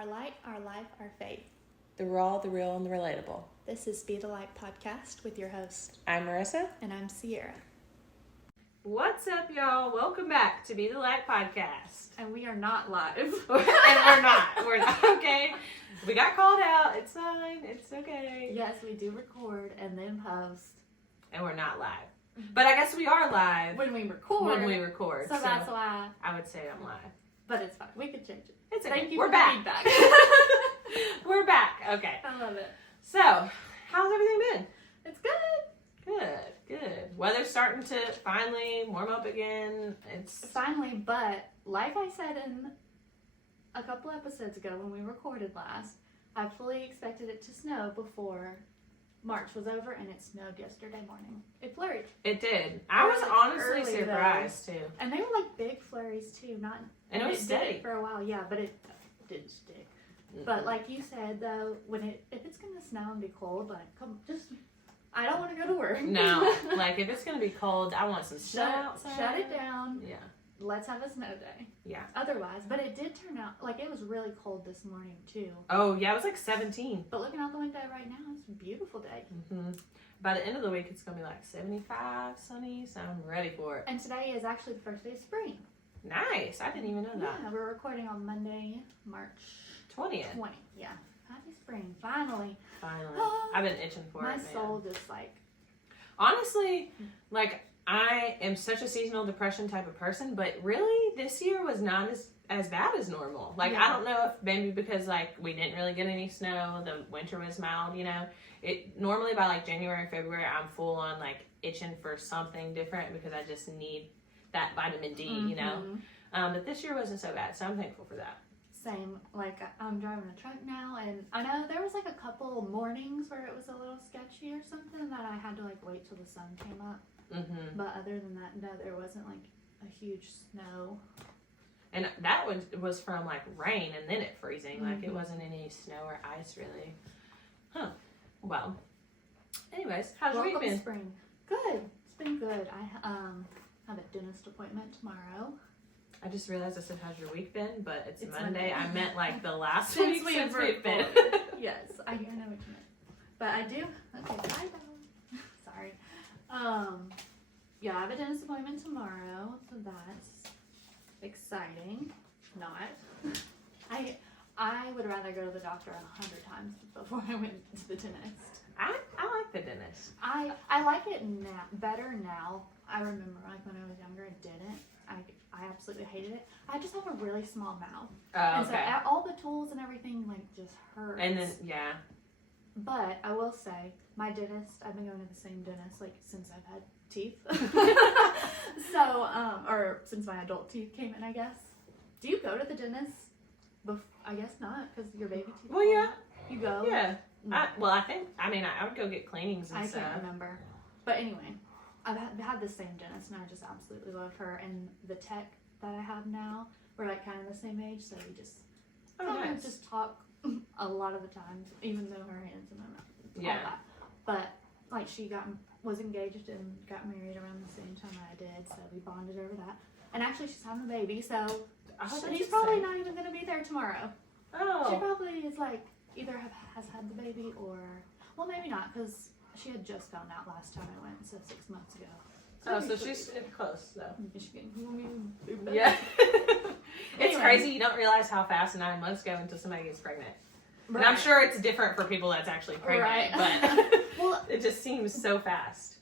Our light, our life, our faith. The raw, the real, and the relatable. This is Be the Light podcast with your host. I'm Marissa. And I'm Sierra. What's up, y'all? Welcome back to Be the Light podcast. And we are not live. And we're not, okay? We got called out. It's fine. It's okay. Yes, we do record and then post. And we're not live. But I guess we are live When we record. So that's why. I would say I'm live. But it's fine. We could change it. It's okay. Thank you We're for back. the feedback. We're back. Okay. I love it. So, how's everything been? It's good. Good. Weather's starting to finally warm up again. It's Finally, but like I said in a couple episodes ago when we recorded last, I fully expected it to snow before March was over, and it snowed yesterday morning. It flurried. It did. I was honestly early, surprised too. And they were like big flurries too, And it was did steady. it for a while, yeah, but it didn't stick. But like you said though, if it's gonna snow and be cold, like I don't want to go to work. No, like if it's gonna be cold, I want some snow outside. Shut it down. Yeah. Let's have a snow day. Yeah. Otherwise, but it did turn out like it was really cold this morning too. Oh yeah, it was like 17. But looking out the window right now, it's a beautiful day. Mm-hmm. By the end of the week, it's gonna be like 75, sunny. So I'm ready for it. And today is actually the first day of spring. Nice. I didn't even know that. Yeah, we're recording on Monday, March 20th. 20. Yeah. Happy spring. Finally. Finally. I've been itching for My it, man. soul just like... Honestly, like, I am such a seasonal depression type of person, but really, this year was not as bad as normal. Like, Yeah. I don't know if maybe because, like, we didn't really get any snow, the winter was mild, you know. Normally by, like, January, February, I'm full on, like, itching for something different because I just need that vitamin D, you know. But this year wasn't so bad, so I'm thankful for that. Same, like I'm driving a truck now, and I know there was like a couple mornings where it was a little sketchy or something that I had to like wait till the sun came up. Mm-hmm. But other than that, no, there wasn't like a huge snow. And that was from like rain and then it freezing. Like it wasn't any snow or ice really. Huh. Well. Anyways, how's your week Welcome been? spring. Good. It's been good. I have a dentist appointment tomorrow. I just realized I said how's your week been, but it's Monday. Monday. I meant like the last Since week since we've been. Yes, I know what you meant. But I do. Okay, bye though. Sorry. Yeah, I have a dentist appointment tomorrow, so that's exciting. Not. I would rather go to the doctor 100 times before I went to the dentist. I like the dentist. I like it now, better now. I remember like when I was younger, I didn't. I absolutely hated it. I just have a really small mouth. Oh, And okay. so all the tools and everything like just hurts. And then, yeah. But I will say, my dentist, I've been going to the same dentist like since I've had teeth. So, or since my adult teeth came in, I guess. Do you go to the dentist? I guess not, because your baby teeth. Well, yeah. You go? Yeah. No. I would go get cleanings and I stuff. can't remember. But anyway, I've had the same dentist, and I just absolutely love her. And the tech that I have now, we're like kind of the same age, so we just kind of just talk a lot of the times, even though her hands in my mouth. Yeah. All that. But like she was engaged and got married around the same time I did, so we bonded over that. And actually, she's having a baby, so he's probably not even going to be there tomorrow. Oh. She probably is like either has had the baby or, well, maybe not, because she had just found out last time I went, so 6 months ago. So she's close though. Michigan. Yeah. It's Anyway. crazy. You don't realize how fast 9 months go until somebody gets pregnant. Right. And I'm sure it's different for people that's actually pregnant, but Well, it just seems so fast.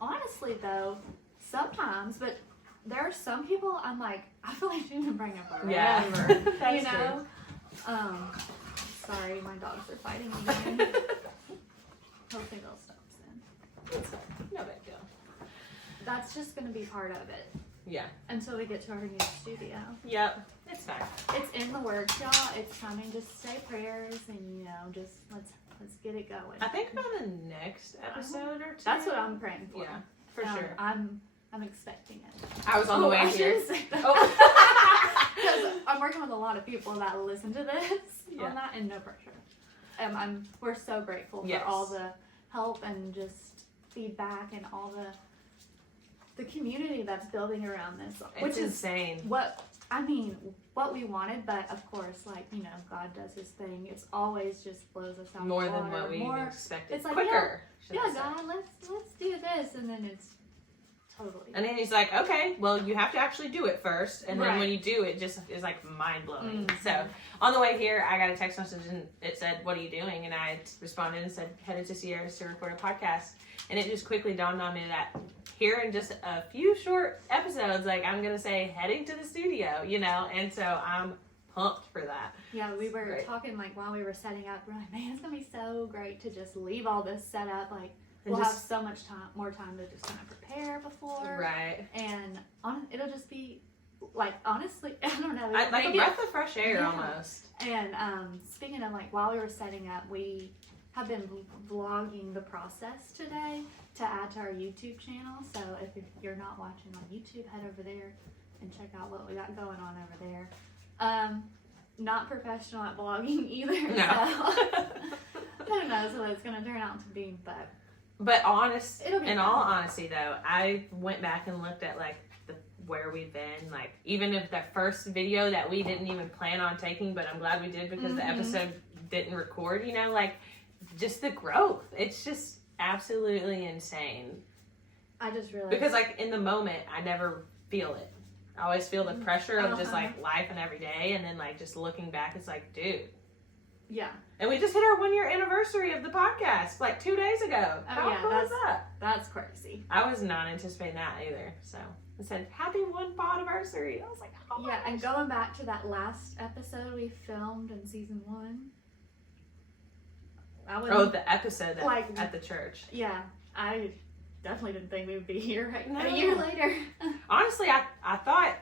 honestly though, sometimes, but there are some people I'm like, I feel like she didn't bring up forever. Yeah. That's You know? Sorry, my dogs are fighting again. Hopefully they'll stop soon. It's fine. No big deal. That's just gonna be part of it Yeah. until we get to our new studio. Yep. It's fine. It's in the works, y'all. It's coming. Just say prayers and just let's get it going. I think by the next episode or two. That's what I'm praying for. Yeah, for sure. I'm expecting it. I was on the way I here. shouldn't say that. Oh. Because I'm working with a lot of people that listen to this on that, and no pressure. We're so grateful Yes. for all the help and just feedback and all the the community that's building around this, It's which is insane. what we wanted, but of course, like, you know, God does his thing. It's always just blows us out More of the than water. what we even expected. it's like, Quicker. should I Yeah, say. God, let's do this, and then it's totally. And then he's like, okay, well, you have to actually do it first. And then Right. when you do, it just is like mind blowing. Mhm. So on the way here, I got a text message and it said, what are you doing? And I responded and said, headed to Sierra's to record a podcast. And it just quickly dawned on me that here in just a few short episodes, like I'm going to say heading to the studio, you know? And so I'm pumped for that. Yeah, we were Great. talking like while we were setting up. We're like, man, it's gonna be so great to just leave all this set up. Like, And we'll just- have so much more time to just kind of prepare before. Right. And it'll just be like, honestly, I don't know. Like a maybe- breath of fresh air Yeah. almost. And speaking of like, while we were setting up, we have been vlogging the process today to add to our YouTube channel. So if you're not watching on YouTube, head over there and check out what we got going on over there. Not professional at vlogging either. No. So who knows what it's gonna turn out to be, but But It'll be in fun. all honesty though, I went back and looked at like where we've been, like even if the first video that we didn't even plan on taking, but I'm glad we did because the Mhm. episode didn't record, you know, like just the growth. It's just absolutely insane. I just realized Because like in the moment, I never feel it. I always feel the pressure of just Uh-huh. like life and every day. And then like just looking back, it's like, dude. yeah, And we just hit our 1 year anniversary of the podcast like 2 days ago. Oh, How yeah, cool is that? that's crazy. I was not anticipating that either. So it said, happy 1 anniversary. I was like, oh my Yeah, and gosh. going back to that last episode we filmed in season 1, I would. Oh, the episode that, Like- at the church. Yeah, I definitely didn't think we would be here No. a year later. Honestly, I thought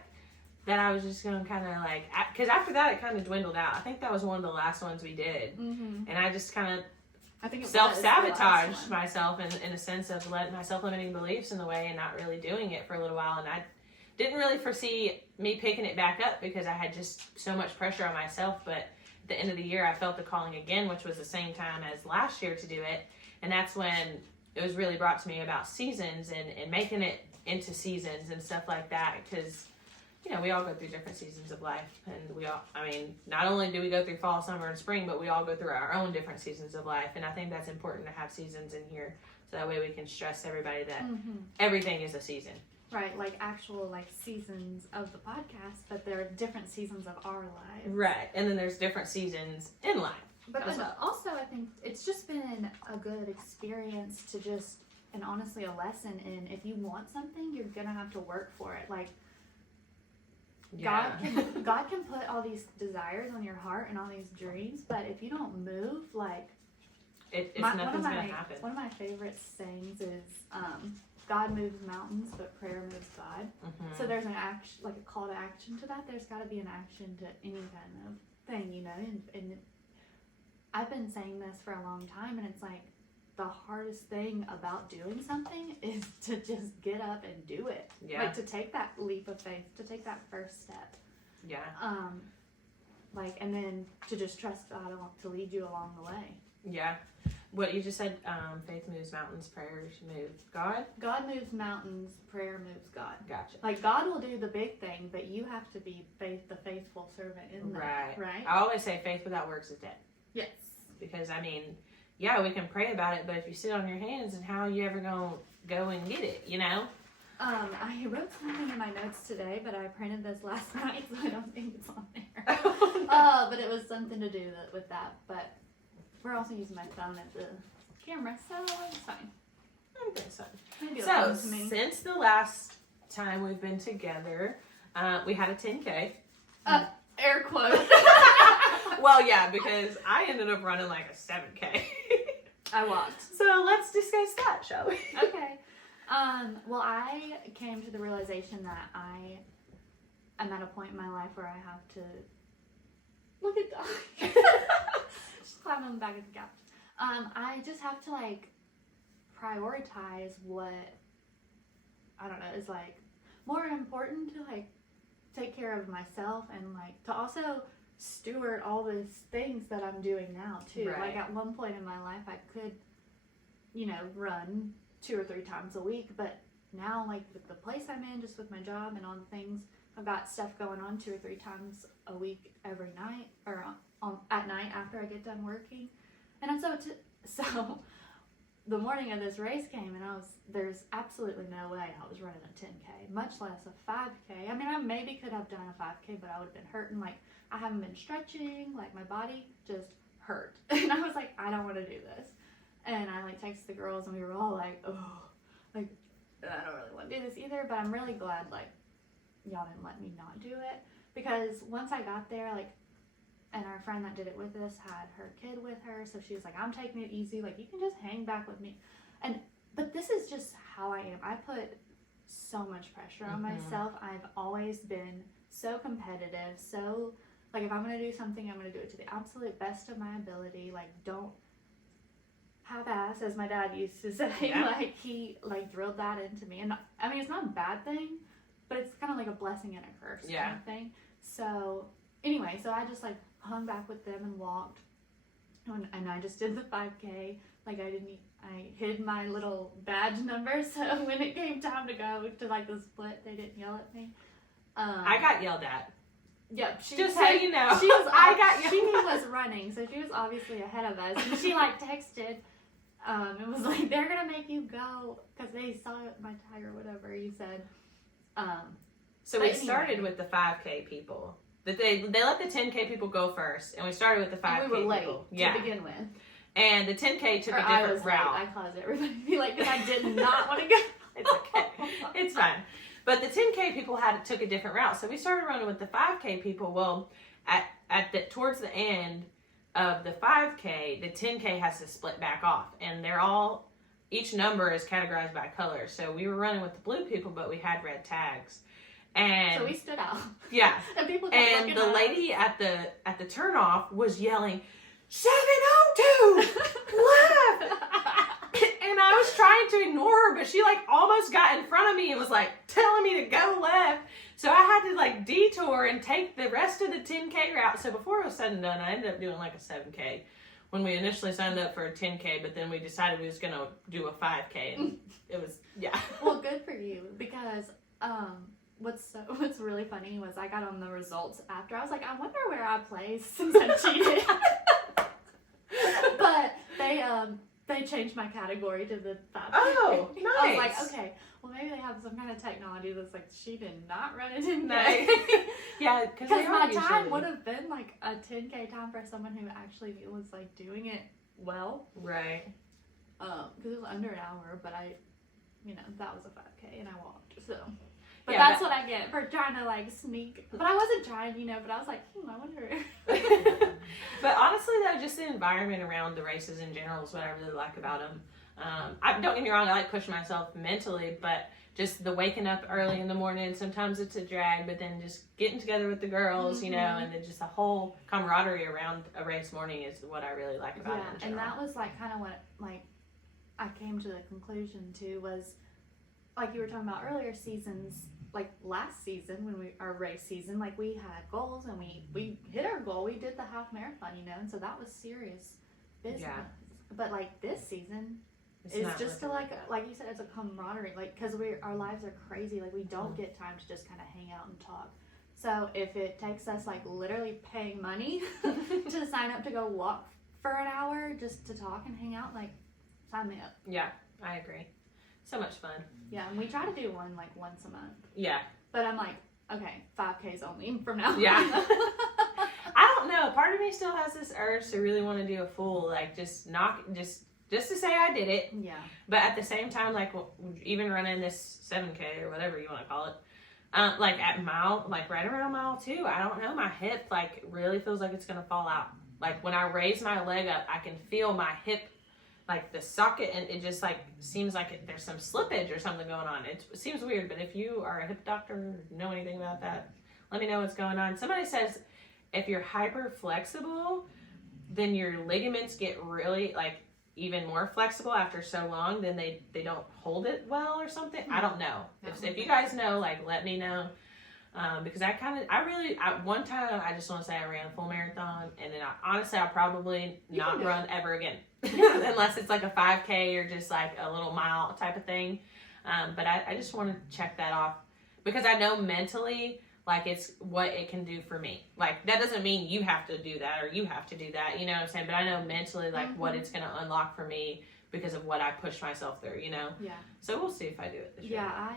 that I was just going to kind of like, because after that it kind of dwindled out. I think that was one of the last ones we did. Mm-hmm. And I just kind of I think it was the last self-sabotaged one. myself in a sense of letting my self-limiting beliefs in the way and not really doing it for a little while. And I didn't really foresee me picking it back up because I had just so much pressure on myself. But at the end of the year, I felt the calling again, which was the same time as last year to do it. And that's when it was really brought to me about seasons and making it into seasons and stuff like that. Because, you know, we all go through different seasons of life. And we all, I mean, not only do we go through fall, summer, and spring, but we all go through our own different seasons of life. And I think that's important to have seasons in here. So that way we can stress everybody that Mm-hmm. everything is a season. Right, like actual like seasons of the podcast, but there are different seasons of our lives. Right. And then there's different seasons in life. But As then well. also, I think it's just been a good experience to just, and honestly, a lesson in if you want something, you're gonna have to work for it. Like Yeah. God can put all these desires on your heart and all these dreams, but if you don't move, like Nothing's going to happen. one of my favorite sayings is, God moves mountains, but prayer moves God. Mhm. So there's an action, like a call to action to that. There's got to be an action to any kind of thing, you know. And I've been saying this for a long time, and it's like the hardest thing about doing something is to just get up and do it. Yeah. Like to take that leap of faith, to take that first step. Yeah. Like, and then to just trust God to lead you along the way. Yeah. What you just said, faith moves mountains, prayer moves God. God moves mountains, prayer moves God. Gotcha. Like God will do the big thing, but you have to be the faithful servant in that, right? I always say faith without works is dead. Yes. Because, I mean, yeah, we can pray about it, but if you sit on your hands, and how are you ever going to go and get it, you know? I wrote something in my notes today, but I printed this last night, so I don't think it's on there. But it was something to do with that. But we're also using my phone as the camera, so it's fine. Okay, so Maybe So, it'll come to me. since the last time we've been together, we had a 10K. Air quote. Well, yeah, because I ended up running like a 7K. I walked. So let's discuss that, shall we? Okay. Well, I came to the realization that I am at a point in my life where I have to look at Doc. Just climb on the back of the couch. I just have to like prioritize what I don't know is like more important to like take care of myself and like to also steward all these things that I'm doing now too. Right. Like at one point in my life I could, you know, run 2 or 3 times a week, but now, like with the place I'm in, just with my job and all the things, I've got stuff going on 2 or 3 times a week every night, or at night after I get done working. And so the morning of this race came, and there's absolutely no way I was running a 10K, much less a 5K. I mean, I maybe could have done a 5K, but I would have been hurting. Like, I haven't been stretching, like my body just hurt. And I was like, I don't want to do this. And I like texted the girls, and we were all like, oh, like, I don't really want to do this either, but I'm really glad, like, y'all didn't let me not do it, because once I got there, like, and our friend that did it with us had her kid with her, so she was like, I'm taking it easy, like, you can just hang back with me. But this is just how I am. I put so much pressure on myself. I've always been so competitive, so, like, if I'm going to do something, I'm going to do it to the absolute best of my ability. Like, don't half-ass, as my dad used to say. Yeah. Like, he, like, drilled that into me. And, I mean, it's not a bad thing, but it's kind of like a blessing and a curse kind of thing. So, anyway, so I just, like, hung back with them and walked. And I just did the 5K. Like, I hid my little badge number, so when it came time to go to, like, the split, they didn't yell at me. I got yelled at. Yep. Just so you know. She was running, so she was obviously ahead of us. And she, like, texted, it was like, they're going to make you go, because they saw my tag or whatever you said. So we started with the 5K people. They let the 10K people go first, and we started with the 5K and we were late people. to begin with. And the 10K took a different route. I caused everybody to be like, because I did not want to go. It's okay. It's fine. But the 10K people took a different route. So we started running with the 5K people. Well, towards the end of the 5K, the 10K has to split back off. And each number is categorized by color. So we were running with the blue people, but we had red tags. And so we stood out. Yeah. And the lady at the turnoff was yelling, 702 left. And I was trying to ignore her, but she like almost got in front of me and was like telling me to go left. So I had to like detour and take the rest of the 10K route. So before it was said and done, I ended up doing like a 7K when we initially signed up for a 10K, but then we decided we was going to do a 5K, and it was, yeah. Well, good for you, because what's really funny was I got on the results after. I was like, I wonder where I placed since I cheated. But they changed my category to the 5K. Oh, nice. I was like, okay, well, maybe they have some kind of technology that's like, she did not run a 10K. Nice. Yeah, because my time would have been like a 10K time for someone who actually was like doing it well. Right. Because it was under an hour, but that was a 5K and I walked, so. But yeah, that's what I get for trying to like sneak. But I wasn't trying, but I was like, I wonder. But honestly, though, just the environment around the races in general is what I really like about them. Don't get me wrong, I like pushing myself mentally, but just the waking up early in the morning, sometimes it's a drag, but then just getting together with the girls, and then just the whole camaraderie around a race morning is what I really like about it in general. And that was like kind of what like I came to the conclusion to was, like you were talking about earlier seasons, like last season when our race season, like we had goals and we hit our goal. We did the half marathon, and so that was serious business. Yeah. But like this season is just to like you said, it's a camaraderie, like because our lives are crazy. Like we don't get time to just kind of hang out and talk. So if it takes us like literally paying money to sign up to go walk for an hour just to talk and hang out, like sign me up. Yeah, I agree. So much fun. Yeah, and we try to do one like once a month. Yeah. But I'm like, okay, 5Ks only from now on. Yeah. I don't know. Part of me still has this urge to really want to do a full, like just to say I did it. Yeah. But at the same time, like even running this 7K or whatever you want to call it, like at right around mile 2, I don't know, my hip like really feels like it's going to fall out. Like when I raise my leg up, I can feel my hip, like the socket, and it just like seems like there's some slippage or something going on. It seems weird, but if you are a hip doctor or know anything about that, let me know what's going on. Somebody says if you're hyper flexible, then your ligaments get really like even more flexible after so long, then they don't hold it well or something. I don't know. If you guys know, like let me know. Because one time I just want to say I ran a full marathon, and then honestly I'll probably not run ever again. Unless it's like a 5K or just like a little mile type of thing. But I just want to check that off because I know mentally, like, it's what it can do for me. Like, that doesn't mean you have to do that or you have to do that, you know what I'm saying? But I know mentally, like, what it's going to unlock for me because of what I push myself through, you know? Yeah. So we'll see if I do it this year. Yeah,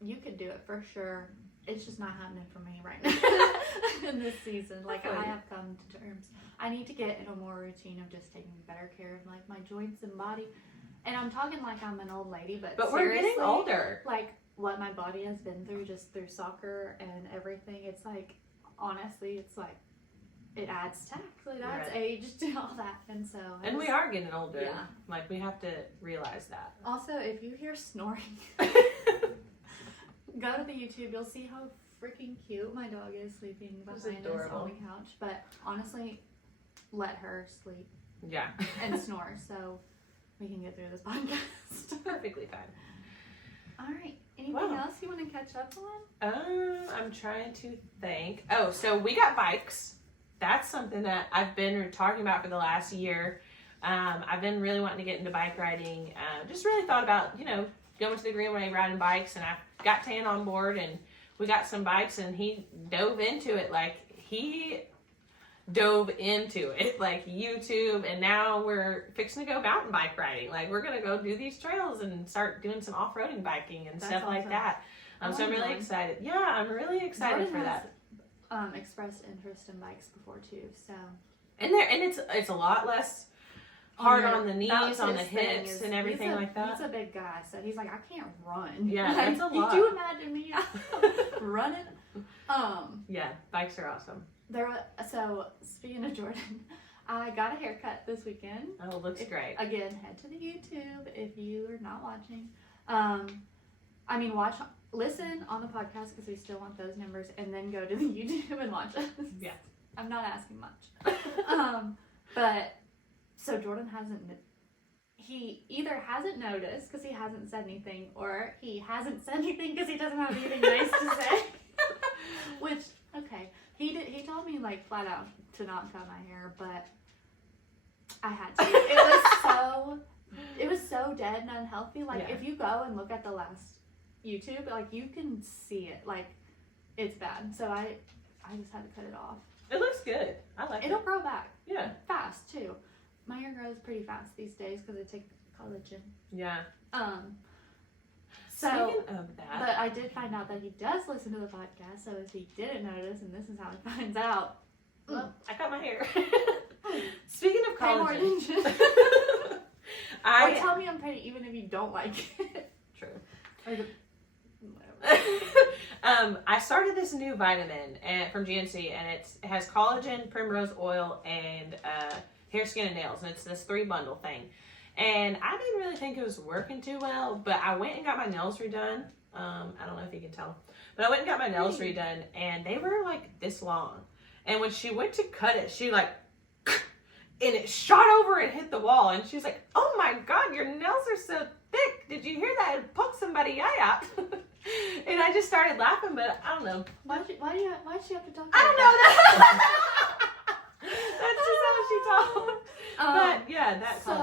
you could do it for sure. It's just not happening for me right now in this season. Like, I have come to terms. I need to get in a more routine of just taking better care of, like, my joints and body. And I'm talking like I'm an old lady, but we're getting older. Like, what my body has been through just through soccer and everything, it's like, honestly, it's like, it adds tax, it adds age to all that. And so. And we are getting older. Yeah. Like, we have to realize that. Also, if you hear snoring, go to the YouTube, you'll see how freaking cute my dog is sleeping behind us on the couch. But honestly, let her sleep. Yeah. And snore so we can get through this podcast. Perfectly fine. All right. Anything else you want to catch up on? I'm trying to think. Oh, so we got bikes. That's something that I've been talking about for the last year. I've been really wanting to get into bike riding. Just really thought about, going to the Greenway riding bikes, and I got Tan on board, and we got some bikes, and he dove into it. Like, he dove into it, like YouTube, and now we're fixing to go mountain bike riding. Like, we're going to go do these trails and start doing some off-roading biking and stuff like that. So I'm really excited. Yeah, I'm really excited for that. Expressed interest in bikes before too, so. And it's a lot less hard on the knees, on the hips, and everything like that. He's a big guy, so he's like, I can't run. Yeah, like, that's a lot. Could you imagine me running? Yeah, bikes are awesome. So speaking of Jordan, I got a haircut this weekend. Oh, it looks great. Again, head to the YouTube if you are not watching. Listen on the podcast because we still want those numbers, and then go to the YouTube and watch us. Yeah. I'm not asking much. But so Jordan he either hasn't noticed because he hasn't said anything, or he hasn't said anything because he doesn't have anything nice to say. Which, okay, he told me, like, flat out to not cut my hair, but I had to. It was so dead and unhealthy. Like, if you go and look at the last YouTube, like, you can see it. Like, it's bad. So I just had to cut it off. It looks good. I like it. It'll grow back. Yeah. Fast too. My hair grows pretty fast these days because I take collagen. Yeah. So, speaking of that, but I did find out that he does listen to the podcast. So if he didn't notice, and this is how he finds out. Well, I cut my hair. Speaking of Pay more collagen, attention. Or tell me I'm pretty, even if you don't like it. True. Or I started this new vitamin from GNC, and it has collagen, primrose oil, and hair, skin, and nails, and it's this 3-bundle thing. And I didn't really think it was working too well, but I went and got my nails redone. I don't know if you can tell, but I went and got my nails redone, and they were like this long. And when she went to cut it, she like, and it shot over and hit the wall, and she's like, "Oh my God, your nails are so thick! Did you hear that? It poked somebody eye out." And I just started laughing, but I don't know. Why did she have to talk? I don't know that. That's just how she talked. But yeah, that. So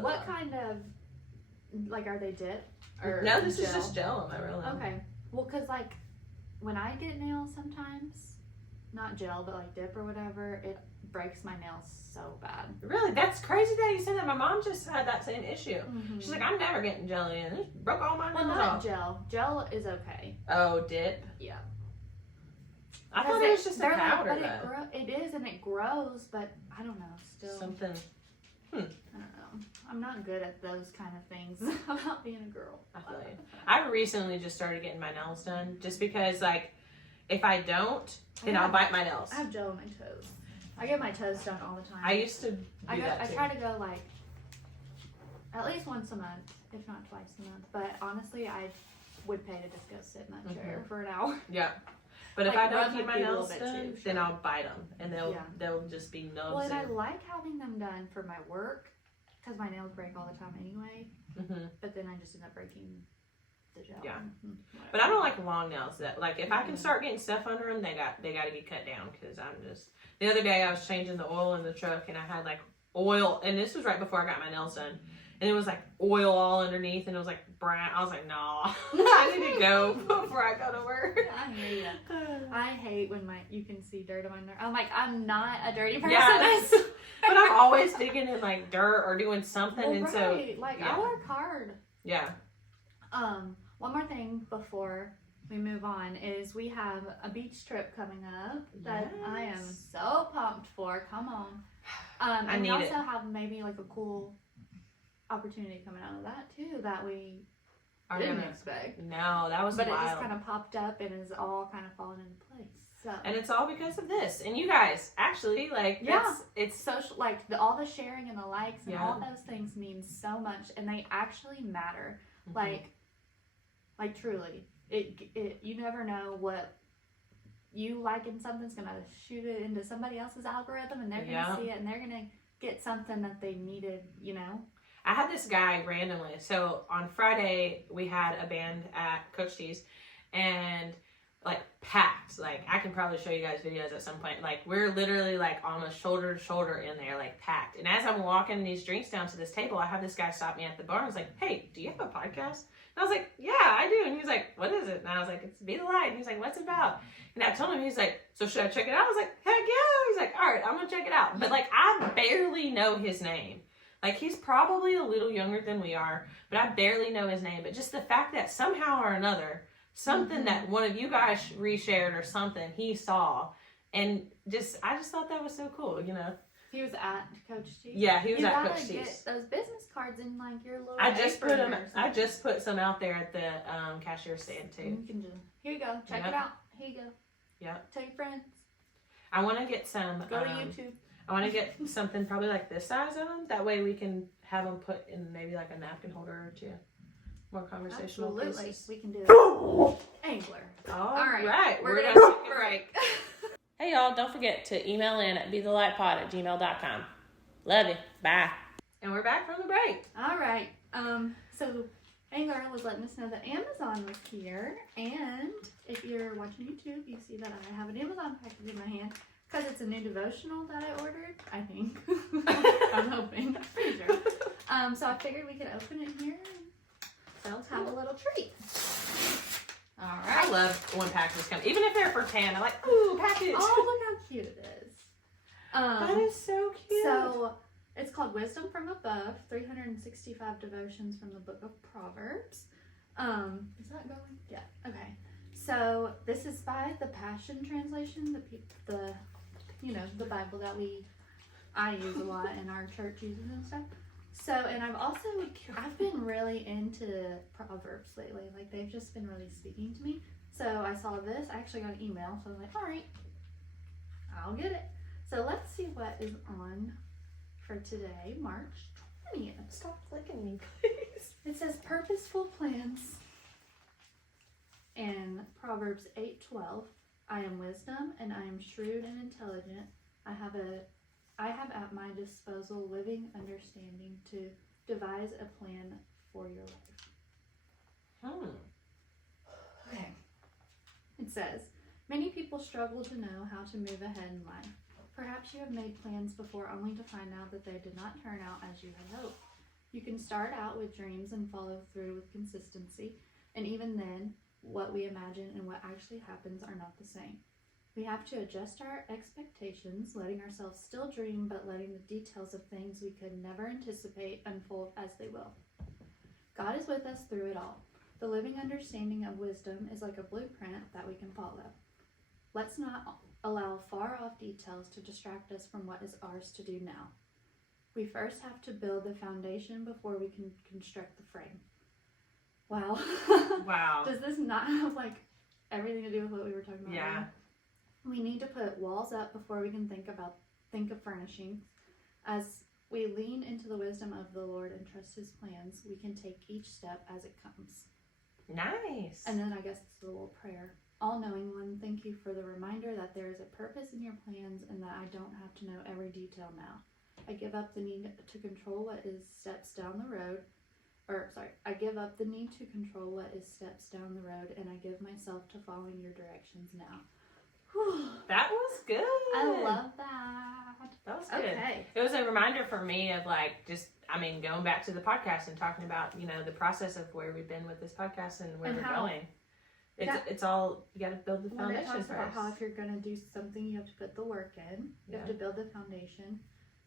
what kind of, like, are they dip? Or no, this gel? is just gel on my roll. Okay. Well, cause like when I get nails sometimes, not gel, but like dip or whatever, it breaks my nails so bad. Really? That's crazy that you said that. My mom just had that same issue. Mm-hmm. She's like, I'm never getting jelly in. It broke all my nails not off. gel. Gel is okay. Oh, dip? Yeah. I thought it was just a powder, like, but it is, and it grows, but I don't know. Still. Something. I don't know. I'm not good at those kind of things about being a girl. I feel you. I recently just started getting my nails done just because, like, if I don't, then I'll bite my nails. I have gel on my toes. I get my toes done all the time. I used to do that too. I try to go, like, at least once a month, if not twice a month. But honestly, I would pay to just go sit in that chair for an hour. Yeah. But if like, I don't keep my nails done, then I'll bite them, and they'll just be nubs. Well, and I like having them done for my work, because my nails break all the time anyway. Mm-hmm. But then I just end up breaking the gel. Yeah. But I don't like long nails. That, like, if I can start getting stuff under them, they got to be cut down, because I'm just. The other day I was changing the oil in the truck, and I had like oil, and this was right before I got my nails done, and it was like oil all underneath, and it was like brown. I was like, no, I need to go before I go to work. I hate it. I hate when you can see dirt on my nerve. I'm like, I'm not a dirty person. Yeah. But I'm always digging in like dirt or doing something, well, and right. so like yeah. I work hard. Yeah. One more thing before we move on is we have a beach trip coming up that I am so pumped for. Come on. And we also have maybe like a cool opportunity coming out of that too that we didn't expect. No, that was wild. It just kind of popped up and is all kind of falling into place. So. And it's all because of this. And you guys, actually, like, it's social, like all the sharing and the likes and all those things mean so much, and they actually matter. Mm-hmm. Like truly, it you never know what you like in something's gonna shoot it into somebody else's algorithm, and they're gonna see it, and they're gonna get something that they needed. You know. I had this guy randomly. So on Friday we had a band at Coach T's, and like packed. Like I can probably show you guys videos at some point. Like we're literally like almost shoulder to shoulder in there, like packed. And as I'm walking these drinks down to this table, I have this guy stop me at the bar and was like, "Hey, do you have a podcast?" And I was like, "Yeah, I do." And he was like, "What is it?" And I was like, "It's Be the Light." And he was like, "What's it about?" And I told him, he's like, "So should I check it out?" I was like, "Heck yeah." He's like, "All right, I'm gonna check it out." But like I barely know his name. Like he's probably a little younger than we are, but I barely know his name. But just the fact that somehow or another, something that one of you guys reshared or something he saw, and I just thought that was so cool, you know. He was at Coach T's. Yeah, he was at Coach T's. You gotta get those business cards in like your little. I just put some out there at the cashier stand too. You can here you go. Check it out. Here you go. Yeah. Tell your friends. I want to get some. Go to YouTube. I want to get something probably like this size of them. That way we can have them put in maybe like a napkin holder or two. More conversational Absolutely. pieces. We can do it. Angler. All right. We're going to take a break. Hey, y'all. Don't forget to email in at bethelightpod@gmail.com. Love you. Bye. And we're back from the break. All right. So Angler was letting us know that Amazon was here. And if you're watching YouTube, you see that I have an Amazon package in my hand. Because it's a new devotional that I ordered, I think. I'm hoping. Pretty sure. So I figured we could open it here and have a little treat. All right. I love when packages come. Even if they're for 10, I'm like, ooh, package. Oh, look how cute it is. That is so cute. So it's called Wisdom from Above, 365 devotions from the book of Proverbs. Is that going? Yeah. Okay. So this is by the Passion Translation, the Bible that I use a lot and our church uses and stuff. So, and I've been really into Proverbs lately. Like they've just been really speaking to me. So I saw this. I actually got an email. So I was like, all right, I'll get it. So let's see what is on for today, March 20th. Stop flicking me, please. It says purposeful plans. In Proverbs 8:12, I am wisdom and I am shrewd and intelligent. I have at my disposal living understanding to devise a plan for your life. Okay. It says, many people struggle to know how to move ahead in life. Perhaps you have made plans before only to find out that they did not turn out as you had hoped. You can start out with dreams and follow through with consistency, and even then, what we imagine and what actually happens are not the same. We have to adjust our expectations, letting ourselves still dream, but letting the details of things we could never anticipate unfold as they will. God is with us through it all. The living understanding of wisdom is like a blueprint that we can follow. Let's not allow far-off details to distract us from what is ours to do now. We first have to build the foundation before we can construct the frame. Wow. Wow. Does this not have like everything to do with what we were talking about? Yeah. Earlier? We need to put walls up before we can think of furnishings. As we lean into the wisdom of the Lord and trust His plans, we can take each step as it comes. Nice. And then I guess it's a little prayer. All-knowing one, thank you for the reminder that there is a purpose in your plans and that I don't have to know every detail now. I give up the need to control what is steps down the road. I give up the need to control what is steps down the road, and I give myself to following your directions now. Whew. That was good. I love that. That was good. Okay. It was a reminder for me of like just, I mean, going back to the podcast and talking about, you know, the process of where we've been with this podcast and where And we're how- going. It's all, you got to build the When it foundation talks about first. how if you're going to do something, you have to put the work in. You have to build the foundation.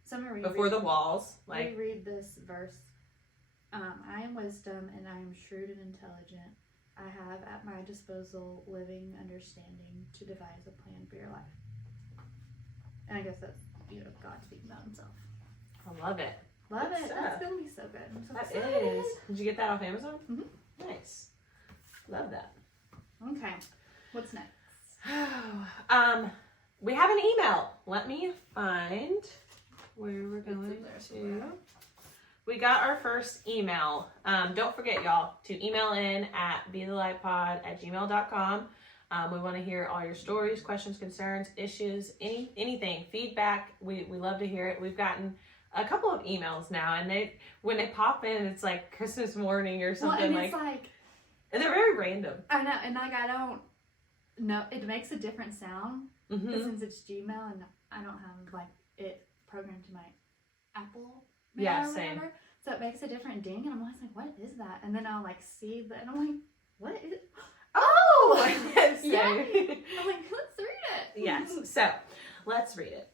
So I'm going to Before the walls, like, reread this verse. I am wisdom and I am shrewd and intelligent. I have at my disposal living understanding to devise a plan for your life. And I guess that's, you know, God speaking about himself. I love it. Love Good it. stuff. That's going to be so good. I'm so That excited. is. Did you get that off Amazon? Mhm. Nice. Love that. Okay. What's next? We have an email. Let me find where we're going in there to. somewhere. We got our first email. Don't forget, y'all, to email in at bethelightpod@gmail.com. We want to hear all your stories, questions, concerns, issues, anything, feedback. We love to hear it. We've gotten a couple of emails now, and when they pop in, it's like Christmas morning or something. Well, and it's like, and they're very random. I know, and like I don't know, it makes a different sound Mm-hmm. since it's Gmail and I don't have like it programmed to my Apple Yeah, mail or same. whatever. So it makes a different ding, and I'm always like, what is that? And then I'll like see, and I'm like, what is it? Oh, yes. Yeah. I'm like, let's read it. Yes. So let's read it.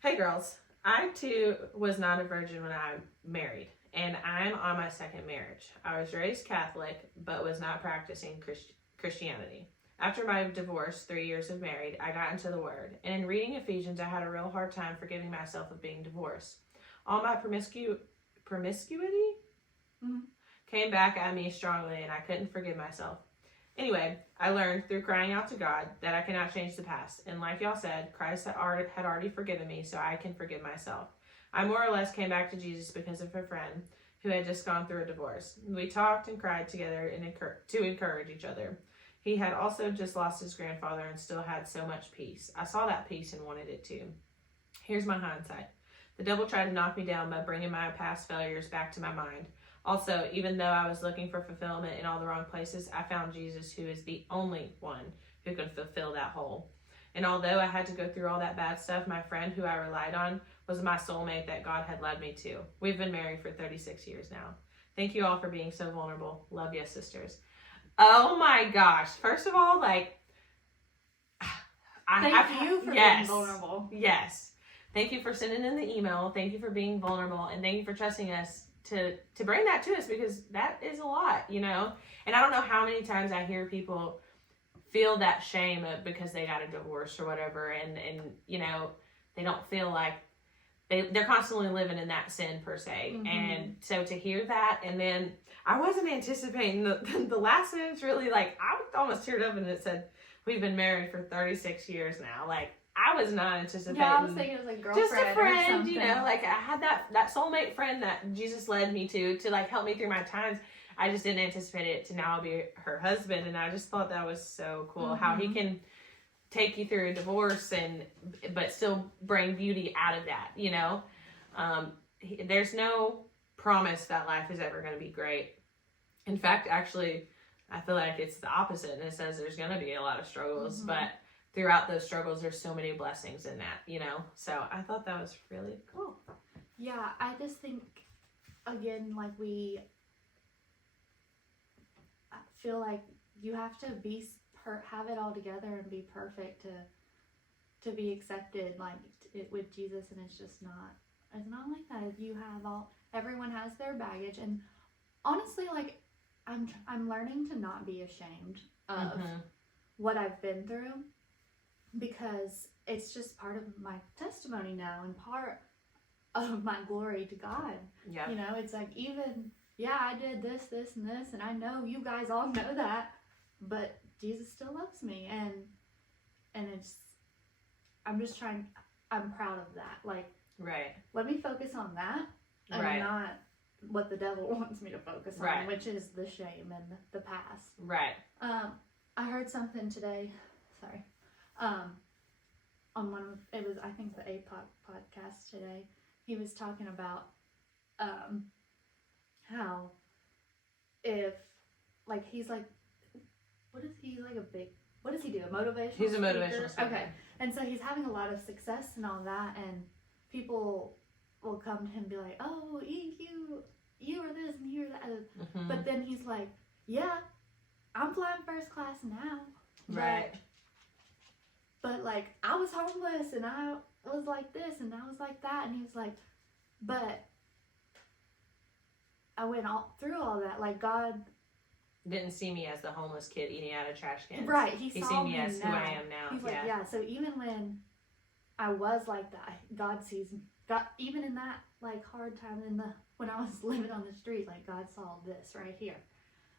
Hey, girls. I too was not a virgin when I married, and I'm on my second marriage. I was raised Catholic, but was not practicing Christianity. After my divorce, 3 years of married, I got into the Word, and in reading Ephesians, I had a real hard time forgiving myself of being divorced. All my promiscuity came back at me strongly, and I couldn't forgive myself. Anyway, I learned through crying out to God that I cannot change the past, and like y'all said, Christ had already forgiven me, so I can forgive myself. I more or less came back to Jesus because of a friend who had just gone through a divorce. We talked and cried together to encourage each other. He had also just lost his grandfather and still had so much peace. I saw that peace and wanted it too. Here's my hindsight. The devil tried to knock me down by bringing my past failures back to my mind. Also, even though I was looking for fulfillment in all the wrong places, I found Jesus, who is the only one who can fulfill that hole. And although I had to go through all that bad stuff, my friend who I relied on was my soulmate that God had led me to. We've been married for 36 years now. Thank you all for being so vulnerable. Love you, sisters. Oh my gosh. First of all, like, Thank you for being vulnerable. Yes. Thank you for sending in the email. Thank you for being vulnerable. And thank you for trusting us to bring that to us, because that is a lot, you know? And I don't know how many times I hear people feel that shame because they got a divorce or whatever. And you know, they don't feel like they're constantly living in that sin per se. Mm-hmm. And so to hear that, and then I wasn't anticipating the last sentence really, like, I almost teared up and it said, we've been married for 36 years now. Like, I was not anticipating. Yeah, I was thinking it was like girlfriend. Just a friend, or something. you know, like I had that soulmate friend that Jesus led me to like help me through my times. I just didn't anticipate it to now be her husband. And I just thought that was so cool, how he can take you through a divorce but still bring beauty out of that, you know? There's no promise that life is ever going to be great. In fact, actually, I feel like it's the opposite. And it says there's going to be a lot of struggles, but throughout those struggles, there's so many blessings in that, you know? So I thought that was really cool. Yeah, I just think, again, like I feel like you have to have it all together and be perfect to be accepted, like with Jesus, and it's not like that. You have everyone has their baggage, and honestly, like I'm learning to not be ashamed of what I've been through, because it's just part of my testimony now and part of my glory to God. Yeah. You know, it's like, even, yeah, I did this, and this, and I know you guys all know that, but Jesus still loves me, and I'm proud of that. Like, Right. let me focus on that, and not what the devil wants me to focus on, which is the shame and the past. Right. I heard something today, sorry, on I think the APOC podcast today. He was talking about how if, like, he's like, what is he, like a big what does he do? A motivational He's a motivational speaker. Okay. And so he's having a lot of success and all that, and people will come to him and be like, oh, you are this and you are that. Mm-hmm. But then he's like, yeah, I'm flying first class now. Right. But like, I was homeless and I was like this and I was like that. And he was like, but I went through all that. Like, God didn't see me as the homeless kid eating out of trash cans. Right. He see saw me as now. who I am now. He's like, yeah. So even when I was like that, God sees me. God, even in that like hard time when I was living on the street, like God saw this right here.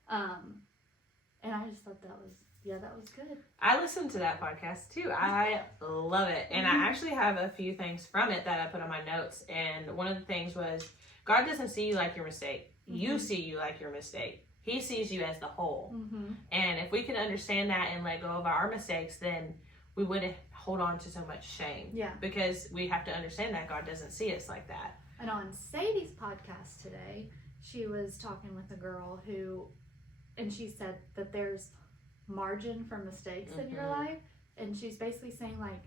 And I just thought that was good. I listened to that podcast too. I love it. And I actually have a few things from it that I put on my notes. And one of the things was, God doesn't see you like your mistake. You see you like your mistake. He sees you as the whole. And if we can understand that and let go of our mistakes, then we wouldn't hold on to so much shame. Yeah. Because we have to understand that God doesn't see us like that. And on Sadie's podcast today, she was talking with a girl and she said that there's margin for mistakes in your life. And she's basically saying, like,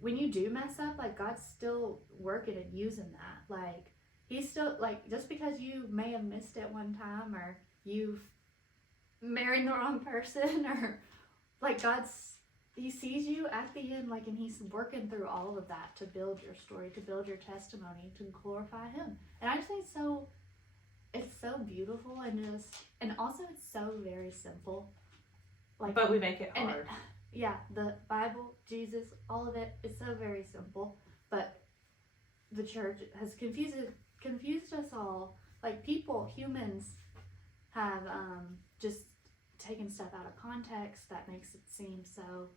when you do mess up, like, God's still working and using that. Like, he's still, like, just because you may have missed it one time, or you've married the wrong person, or, like, he sees you at the end, like, and he's working through all of that to build your story, to build your testimony, to glorify him. And I just think it's so beautiful, and also it's so very simple. Like, but we make it hard. Yeah, the Bible, Jesus, all of it is so very simple, but the church has confused us all. Like, humans have just taken stuff out of context that makes it seem so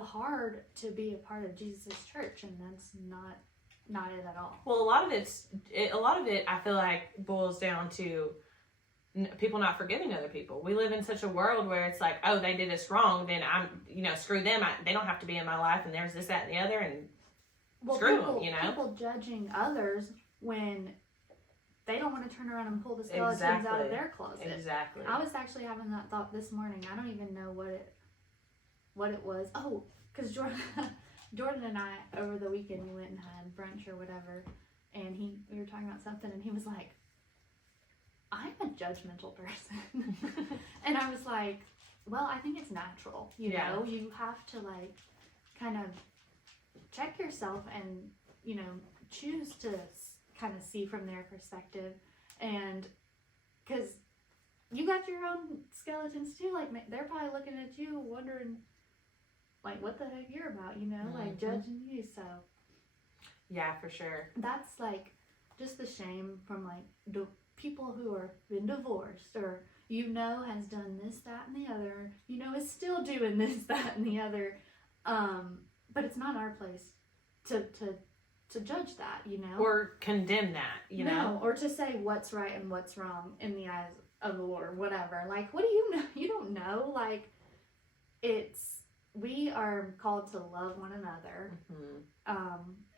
hard to be a part of Jesus' church, and that's not it at all. Well, a lot of it I feel like boils down to people not forgiving other people. We live in such a world where it's like, oh, they did us wrong, then I'm, screw them. They don't have to be in my life, and there's this, that, and the other, and screw them, People judging others when they don't want to turn around and pull the skeletons out of their closet. Exactly. I was actually having that thought this morning. I don't even know what it was. Oh, because Jordan and I, over the weekend, we went and had brunch or whatever, and we were talking about something, and he was like, I'm a judgmental person. And I was like, well, I think it's natural. You know, you have to, like, kind of check yourself and, choose to kind of see from their perspective. And because you got your own skeletons too, like, they're probably looking at you wondering, like, what the heck you're about, like, judging you. So yeah, for sure. That's, like, just the shame from, like, people who are been divorced, or has done this, that, and the other, is still doing this, that, and the other, but it's not our place to judge that, or condemn that, No, or to say what's right and what's wrong in the eyes of the Lord, whatever. Like, what do you know? You don't know. Like, we are called to love one another,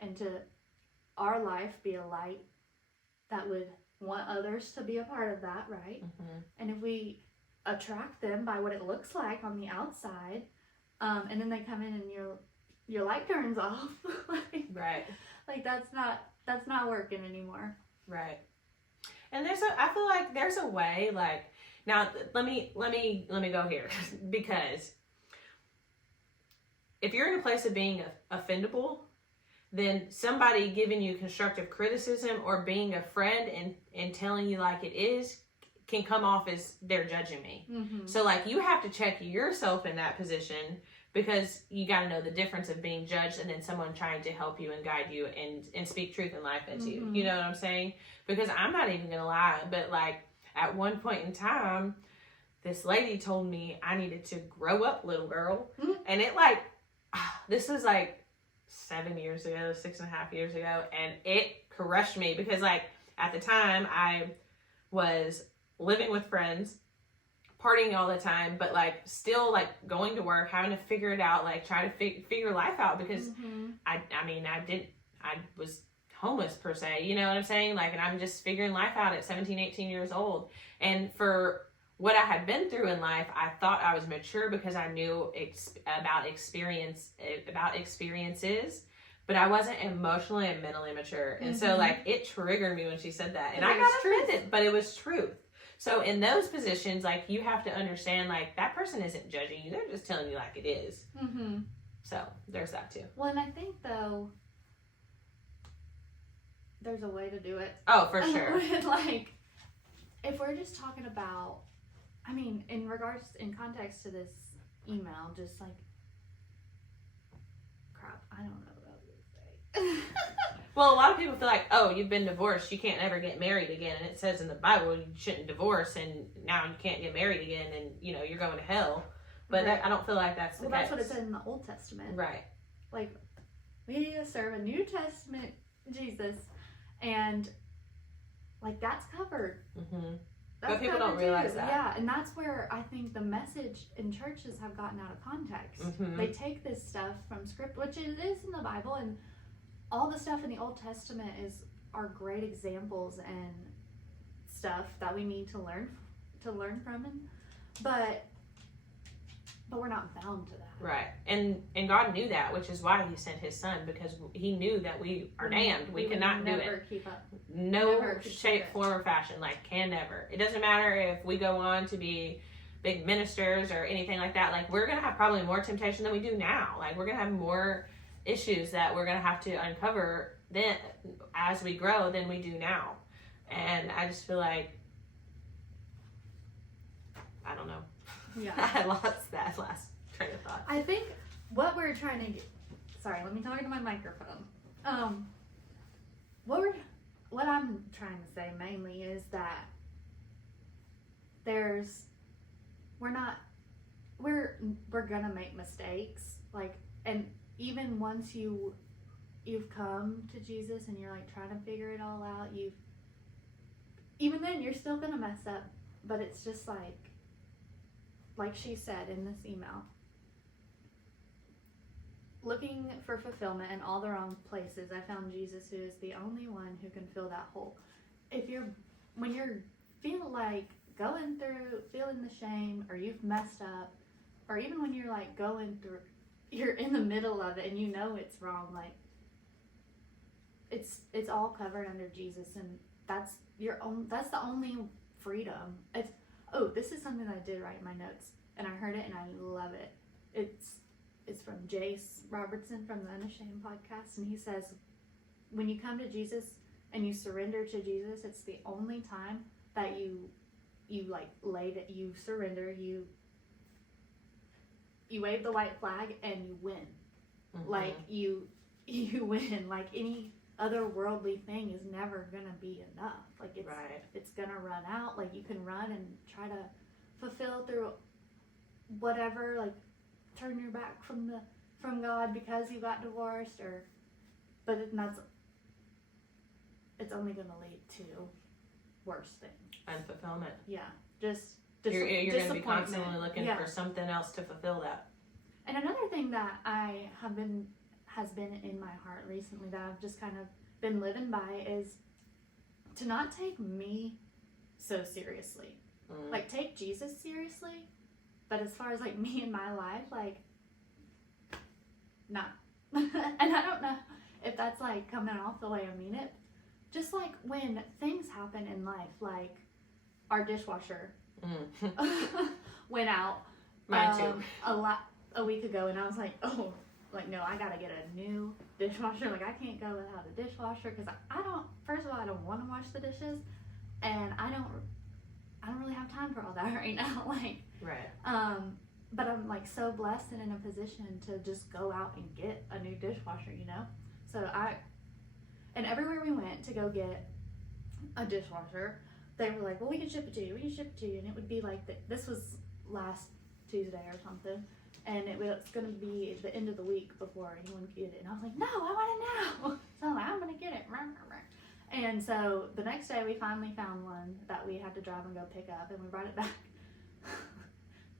and to our life be a light that would want others to be a part of that, right? And if we attract them by what it looks like on the outside, and then they come in and your light turns off, right? Like, that's not working anymore, right? And I feel like there's a way. Like, now, let me go here because if you're in a place of being offendable, then somebody giving you constructive criticism or being a friend and telling you like it is can come off as they're judging me. So, like, you have to check yourself in that position, because you got to know the difference of being judged and then someone trying to help you and guide you and speak truth and life into you. You know what I'm saying? Because I'm not even going to lie, but, like, at one point in time, this lady told me I needed to grow up, little girl. And it, like, this was like 7 years ago, 6.5 years ago, and it crushed me because, like, at the time I was living with friends, partying all the time, but, like, still, like, going to work, having to figure it out, like, try to figure life out because I was homeless per se, you know what I'm saying? Like, and I'm just figuring life out at 17, 18 years old. And for what I had been through in life, I thought I was mature because I knew about experiences, but I wasn't emotionally and mentally mature. And so like it triggered me when she said that, and I got offended, but it was truth. So in those positions, like you have to understand, like that person isn't judging you; they're just telling you like it is. So there's that too. Well, and I think though, there's a way to do it. Oh, for sure. Like, if we're just talking about, I mean, in context to this email, just like, crap, I don't know what I was gonna say. Well, a lot of people feel like, oh, you've been divorced, you can't ever get married again, and it says in the Bible you shouldn't divorce, and now you can't get married again, and you're going to hell. But I don't feel like that's the case. Well, that's what it said in the Old Testament. Right. Like, we need to serve a New Testament Jesus, and like that's covered. But people don't realize that. Yeah, and that's where I think the message in churches have gotten out of context. They take this stuff from script, which it is in the Bible, and all the stuff in the Old Testament are great examples and stuff that we need to learn from, but we're not bound to that. Right. And God knew that, which is why he sent his son, because he knew that we are damned. We cannot do it. Never keep up. No shape, form, or fashion. Like, can never. It doesn't matter if we go on to be big ministers or anything like that. Like, we're going to have probably more temptation than we do now. Like, we're going to have more issues that we're going to have to uncover then as we grow than we do now. And I just feel like, I don't know. Yeah. I lost that last train of thought. I think what we're trying to get, sorry, let me talk into my microphone. What I'm trying to say mainly is that we're gonna make mistakes, like, and even once you've come to Jesus and you're like trying to figure it all out, even then you're still gonna mess up, but it's just like she said in this email, looking for fulfillment in all the wrong places, I found Jesus, who is the only one who can fill that hole. When you're feeling like feeling the shame, or you've messed up, or even when you're like you're in the middle of it and you know it's wrong, like it's all covered under Jesus, and that's the only freedom. This is something that I did write in my notes, and I heard it and I love it. It's from Jace Robertson from the Unashamed podcast, and he says, when you come to Jesus and you surrender to Jesus, it's the only time that you surrender, you wave the white flag and you win. Like you win. Like any other worldly thing is never gonna be enough. Like it's gonna run out. Like you can run and try to fulfill through whatever, like turn your back from God because you got divorced, but it's only gonna lead to worse things. Unfulfillment. Yeah, just you're going to be constantly looking for something else to fulfill that. And another thing that has been in my heart recently that I've just kind of been living by is to not take me so seriously. Like, take Jesus seriously, but as far as like me and my life, like, not. And I don't know if that's like coming off the way I mean it. Just like when things happen in life, like our dishwasher went out. Mine too. A week ago, and I was like, no, I gotta get a new dishwasher. Like, I can't go without a dishwasher because first of all, I don't want to wash the dishes, and I don't really have time for all that right now. Like, right. But I'm like so blessed and in a position to just go out and get a new dishwasher, So and everywhere we went to go get a dishwasher, they were like, well, we can ship it to you, and it would be like, this was last Tuesday or something, and it was going to be the end of the week before anyone could get it, and I was like, no, I want it now, so I'm like, I'm going to get it, and so the next day we finally found one that we had to drive and go pick up, and we brought it back.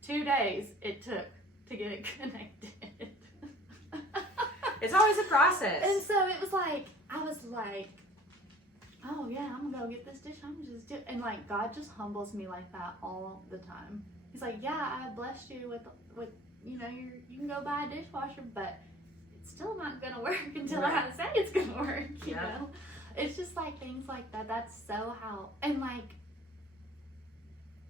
2 days it took to get it connected. It's always a process. And so it was like, I was like, oh, oh yeah, I'm gonna go get this dish. I'm just do, and like God just humbles me like that all the time. He's like, yeah, I blessed you with you know, you can go buy a dishwasher, but it's still not gonna work until I say it's gonna work. You know, it's just like things like that. That's so how, and like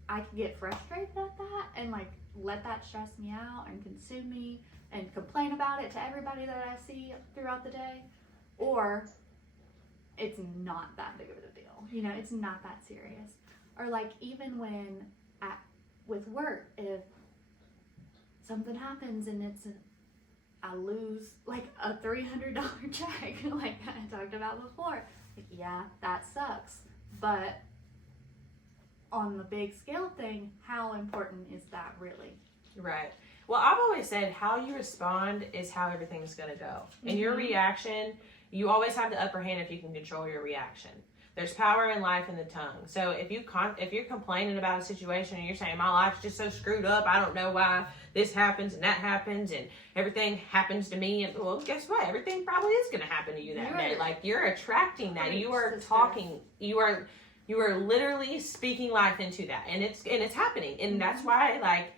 I can get frustrated at that and like let that stress me out and consume me and complain about it to everybody that I see throughout the day, or it's not that big of a deal. You know, it's not that serious. Or like even when with work, if something happens and I lose like a $300 check, like I talked about before, like, yeah, that sucks. But on the big scale thing, how important is that really? Right. Well, I've always said how you respond is how everything's going to go. And your reaction, you always have the upper hand if you can control your reaction. There's power in life in the tongue. So if you're complaining about a situation and you're saying my life's just so screwed up, I don't know why this happens and that happens and everything happens to me, and well, guess what? Everything probably is going to happen to you that day. Like you're attracting that. You are talking. You are literally speaking life into that, and it's happening. And that's why like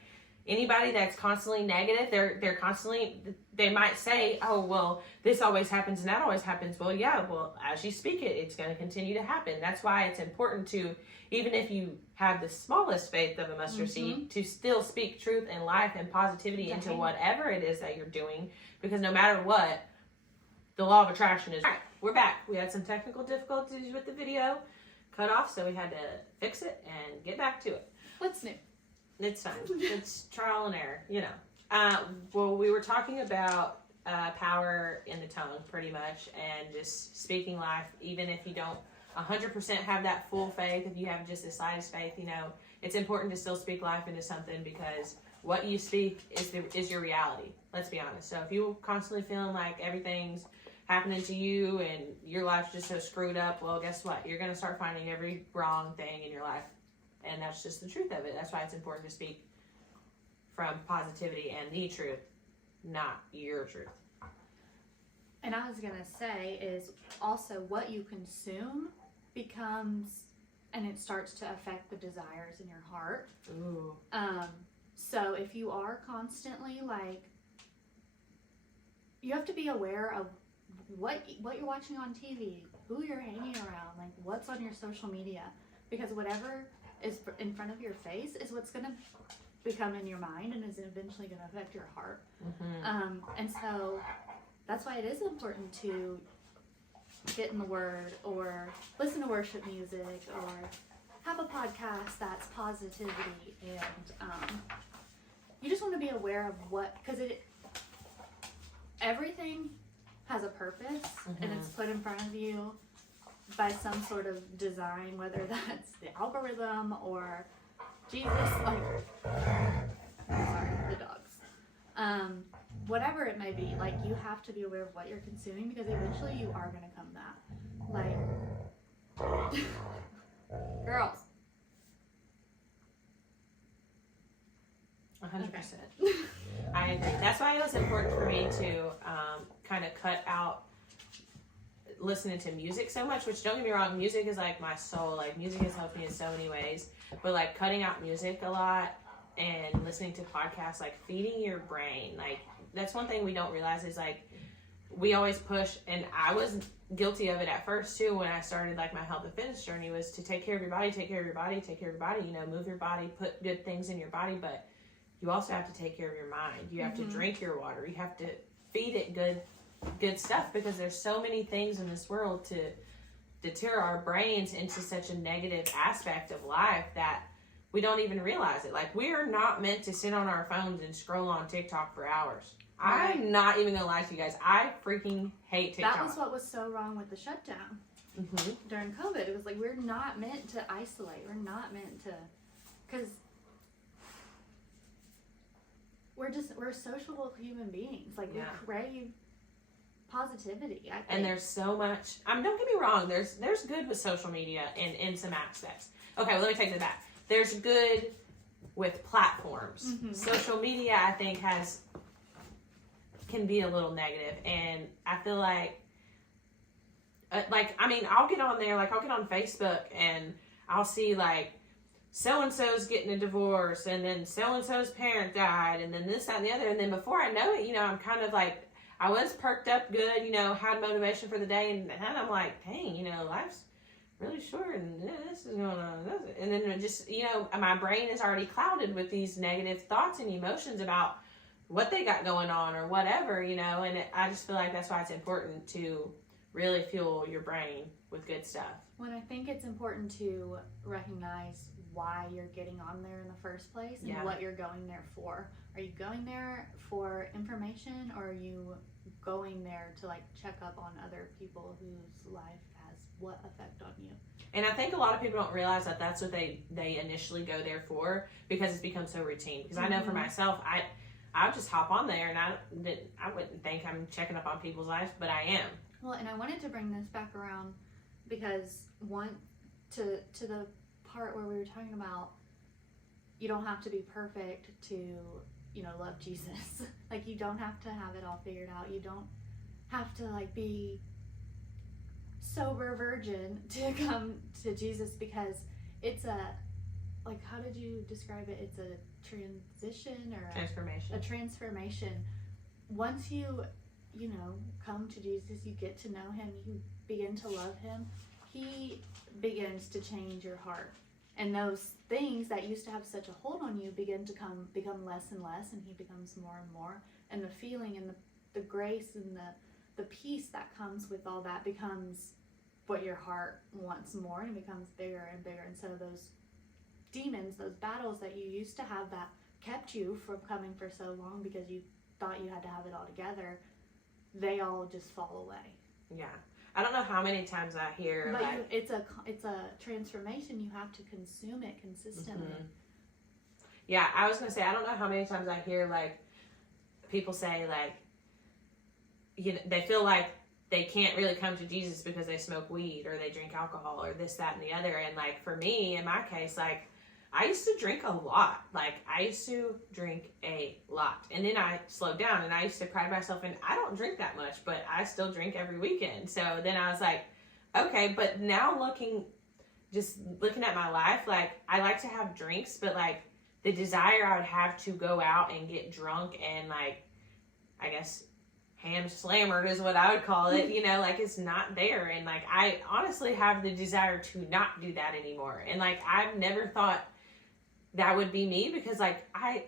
anybody that's constantly negative, they're constantly, they might say, oh, well, this always happens and that always happens. Well, yeah, well, as you speak it, it's going to continue to happen. That's why it's important to, even if you have the smallest faith of a mustard seed, to still speak truth and life and positivity into whatever it is that you're doing, because no matter what, the law of attraction is. All right, we're back. We had some technical difficulties with the video cut off, so we had to fix it and get back to it. What's new? It's fine. It's trial and error, you know. Well, we were talking about power in the tongue, pretty much, and just speaking life, even if you don't 100% have that full faith, if you have just the slightest faith, you know, it's important to still speak life into something, because what you speak is your reality. Let's be honest. So if you're constantly feeling like everything's happening to you and your life's just so screwed up, well, guess what? You're going to start finding every wrong thing in your life. And that's just the truth of it. That's why it's important to speak from positivity and the truth, not your truth. And I was going to say is also what you consume becomes, and it starts to affect the desires in your heart. Ooh. So if you are constantly like, you have to be aware of what you're watching on TV, who you're hanging around, like what's on your social media, because whatever is in front of your face is what's going to become in your mind and is eventually going to affect your heart. And so that's why it is important to get in the Word or listen to worship music or have a podcast that's positivity, and you just want to be aware of what, because everything has a purpose and it's put in front of you by some sort of design, whether that's the algorithm or Jesus, like, sorry, the dogs. Whatever it may be, like, you have to be aware of what you're consuming, because eventually you are going to come back. Like, girls. 100%. I agree. That's why it was important for me to kind of cut out listening to music so much, which, don't get me wrong, music is like my soul. Like, music has helped me in so many ways, but like cutting out music a lot and listening to podcasts, like feeding your brain, like that's one thing we don't realize is like we always push, and I was guilty of it at first too when I started like my health and fitness journey, was to take care of your body, take care of your body, take care of your body, you know, move your body, put good things in your body, but you also have to take care of your mind. You have to drink your water. You have to feed it good stuff, because there's so many things in this world to deter our brains into such a negative aspect of life that we don't even realize it. Like, we are not meant to sit on our phones and scroll on TikTok for hours. Right. I'm not even gonna lie to you guys. I freaking hate TikTok. That was what was so wrong with the shutdown during COVID. It was like, we're not meant to isolate. We're not meant to, because we're sociable human beings. Like, we crave positivity, I think. And there's so much, don't get me wrong, there's good with social media in some aspects. Okay, well, let me take that back. There's good with platforms. Social media, I think, can be a little negative, and I feel like I'll get on there, like I'll get on Facebook and I'll see like so-and-so's getting a divorce and then so-and-so's parent died and then this, that, and the other. And then before I know it, I'm kind of like, I was perked up good, had motivation for the day. And I'm like, dang, life's really short and this is going on. And then it just, my brain is already clouded with these negative thoughts and emotions about what they got going on or whatever, and I just feel like that's why it's important to really fuel your brain with good stuff. Well, I think it's important to recognize why you're getting on there in the first place and what you're going there for. Are you going there for information, or are you going there to like check up on other people whose life has what effect on you? And I think a lot of people don't realize that that's what they initially go there for, because it's become so routine. Because I know for myself, I just hop on there and I wouldn't think I'm checking up on people's lives, but I am. Well, and I wanted to bring this back around because to the part where we were talking about you don't have to be perfect to love Jesus. Like, you don't have to have it all figured out. You don't have to like be sober virgin to come to Jesus, because it's how did you describe it? It's a transition or a transformation. Once you come to Jesus, you get to know him, you begin to love him, he begins to change your heart. And those things that used to have such a hold on you begin to become less and less, and he becomes more and more. And the feeling and the grace and the peace that comes with all that becomes what your heart wants more, and it becomes bigger and bigger. And so those demons, those battles that you used to have that kept you from coming for so long because you thought you had to have it all together, they all just fall away. Yeah. I don't know how many times I hear, but like, it's a transformation. You have to consume it consistently. Yeah, I was gonna say, I don't know how many times I hear like people say like, they feel like they can't really come to Jesus because they smoke weed or they drink alcohol or this, that, and the other. And like for me, in my case, like I used to drink a lot. Like I used to drink a lot. And then I slowed down and I used to pride myself in, I don't drink that much, but I still drink every weekend. So then I was like, okay, but now looking at my life, like I like to have drinks, but like the desire I would have to go out and get drunk and like, I guess, ham slammered is what I would call it, like it's not there. And like, I honestly have the desire to not do that anymore. And like, I've never thought that would be me, because like, I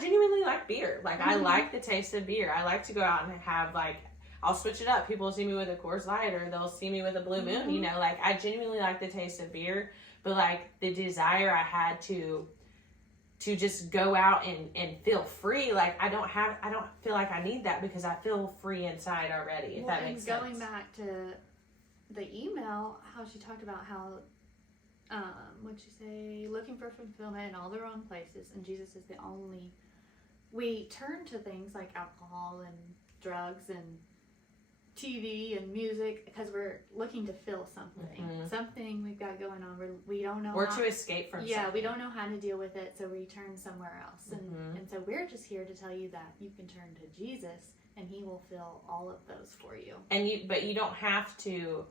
genuinely like beer. Like I like the taste of beer. I like to go out and have like, I'll switch it up. People will see me with a Coors Light or they'll see me with a Blue Moon, like I genuinely like the taste of beer, but like the desire I had to just go out and feel free. Like I don't feel like I need that, because I feel free inside already, if that makes sense. Going back to the email, how she talked about how, what'd she say? Looking for fulfillment in all the wrong places, and Jesus is the only. We turn to things like alcohol and drugs and TV and music because we're looking to fill something we've got going on. We don't know, or to escape from something. We don't know how to deal with it, so we turn somewhere else. And so we're just here to tell you that you can turn to Jesus and he will fill all of those for you. But you don't have to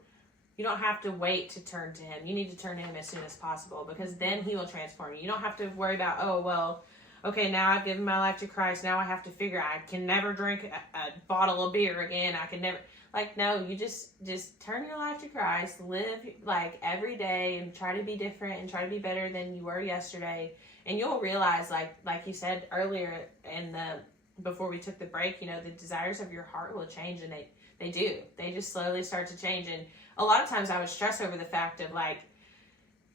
wait to turn to him. You need to turn to him as soon as possible, because then he will transform you. You don't have to worry about, oh well, okay, now I've given my life to Christ, now I have to figure I can never drink a bottle of beer again. I can never. Like, no, you just turn your life to Christ, live like every day and try to be different and try to be better than you were yesterday. And you'll realize, like you said earlier before we took the break, the desires of your heart will change, and they do. They just slowly start to change. And a lot of times I would stress over the fact of like,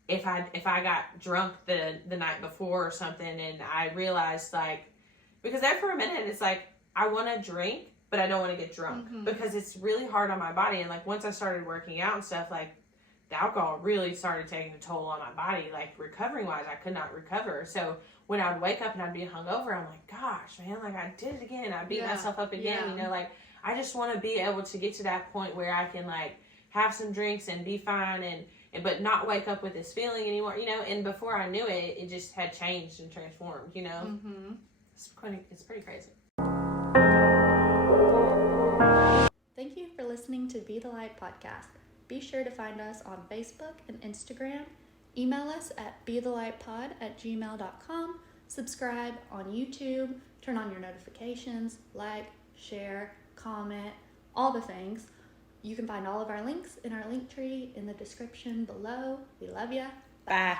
if I got drunk the night before or something, and I realized like, because there for a minute it's like, I want to drink, but I don't want to get drunk because it's really hard on my body. And like once I started working out and stuff, like the alcohol really started taking a toll on my body. Like recovering wise, I could not recover. So when I would wake up and I'd be hungover, I'm like, gosh, man, like I did it again. I beat myself up again. Like I just want to be able to get to that point where I can like have some drinks and be fine and but not wake up with this feeling anymore, and before I knew it, it just had changed and transformed, It's pretty crazy. Thank you for listening to Be the Light podcast. be sure to find us on Facebook and Instagram. Email us at bethelightpod@gmail.com. Subscribe on YouTube. Turn on your notifications. Like, share, comment, all the things. You can find all of our links in our link tree in the description below. We love ya. Bye.